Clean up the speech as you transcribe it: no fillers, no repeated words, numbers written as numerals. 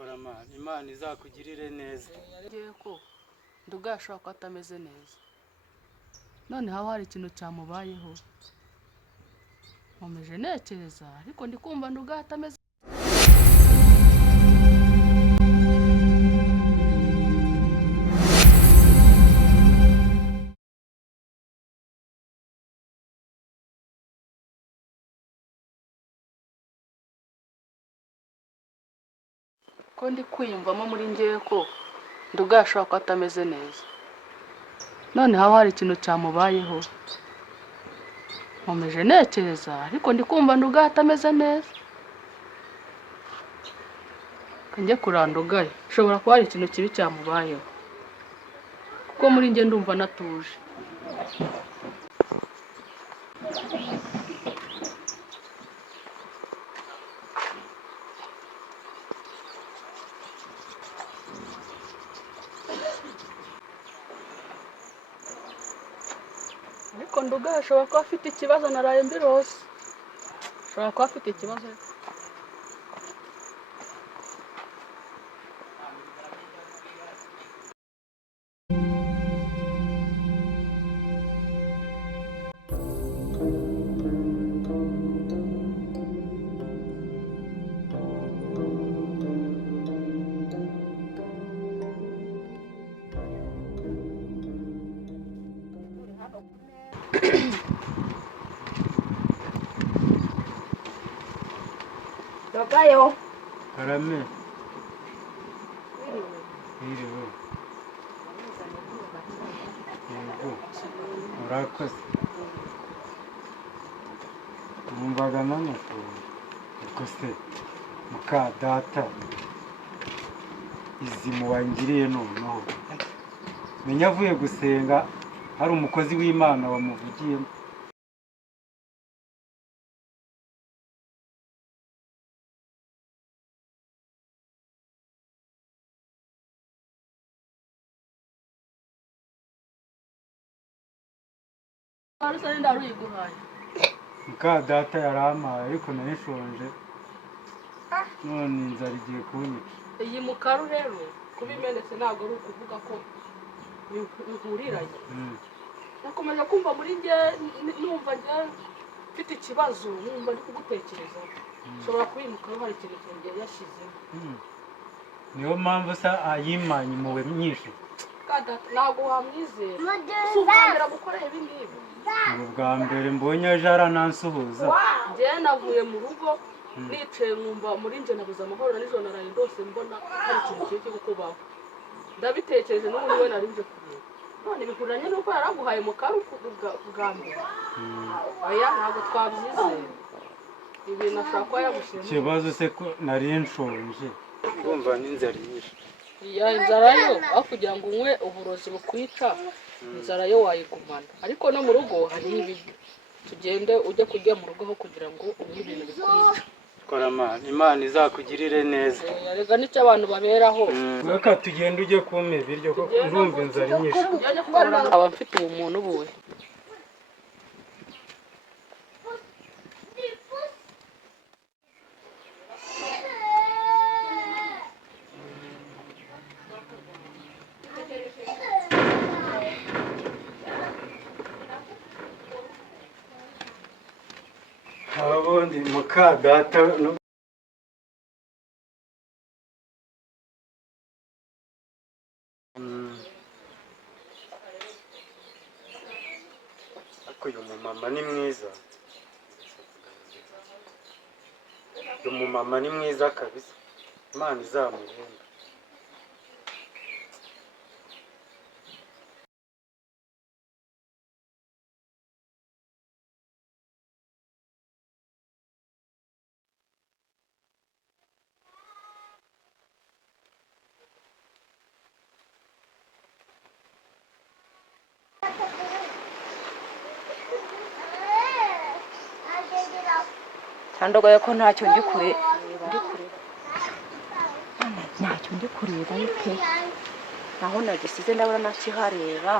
Korama Imana izakugirire neza. Ngiye ko Nduga ashobora ko atameze neza, none haba hari ikintu cyamubayeho. Nkomeje ntekereza ariko ndi kumva Nduga atameze. Ko ndi kwiyumvamo muri ngiye ko Nduga ashobora ko atameze neza, none haba hari ikintu cyamubayeho. Nkomeje ntekereza ariko ndi kumva Nduga atameze neza. Kanjye kurandugaye ushobora kuba hari ikintu kibi cyamubayeho, kuko muri ngiye ndumva natuje. Ariko Nduga ashobora kuba afite ikibazo naraye mbirose. Ashobora kuba afite ikibazo. Dogayo. Karame. Iriwe. Yego. Urakoze. Numvaga namutuye. Ubwo se muka data izimu wangiriye noneho. Menya avuye gusenga hari umukozi w'Imana wamuvugiyemo. Arusane ndaruyiguhaye. Muka data yarampaye ariko narishonje. None inzara igiye kunyica. Iyi mukaru rero kubimenetse ntabwo ari ukuvuga ko bihuriranye. Nakomeje kumva muri nge numva nge mfite ikibazo, numva ndi kugutekereza. Ushobora kubimuka hari ikintu cyongeye yashyizeho. Niyo mpamvu sa ayimanye muwe myinshi. Ntabwo wamwizera. Usubira gukorera ibi ngibi. Ubwa mbere mbonye aje aranansuhuza. Njye navuye mu rugo nicaye nkumva muri nje nabuze amahoro, nijoro naraye ndose mbona hari ikintu kiri kukubaho. Ndabitekereje n'ubu we nari nje kureba. None bihuranye n'uko yaraguhaye mu karu bwa mbere. Oya ntabwo twabyizeye. Ibi nashaka ko yagushimye. Ikibazo se ko nari nshonje. Ndumva n'inzara nyinshi. Ya inzara yo aho kugira ngo unywe uburozi bukwica, inzara yo wayigumana. Ariko no mu rugo hari ibiryo. Tugende ujye kurya mu rugo aho kugira ngo unywe ibintu bikwica. Korama Imana izakugirire neza. Rega nicyo abantu baberaho. Reka tugende ujye kumpa ibiryo kuko ndumva inzara nyinshi. Aba mfite ubumuntu buwe. Abundi muka data Ariko uyu mumama ni mwiza. Uyu mumama ni mwiza kabisa. Imana izamuhembe. Ndogayo ko ntacyo ndi kure. Ntacyo ndi kureba pe. Naho nagisize ndabona nakihareba.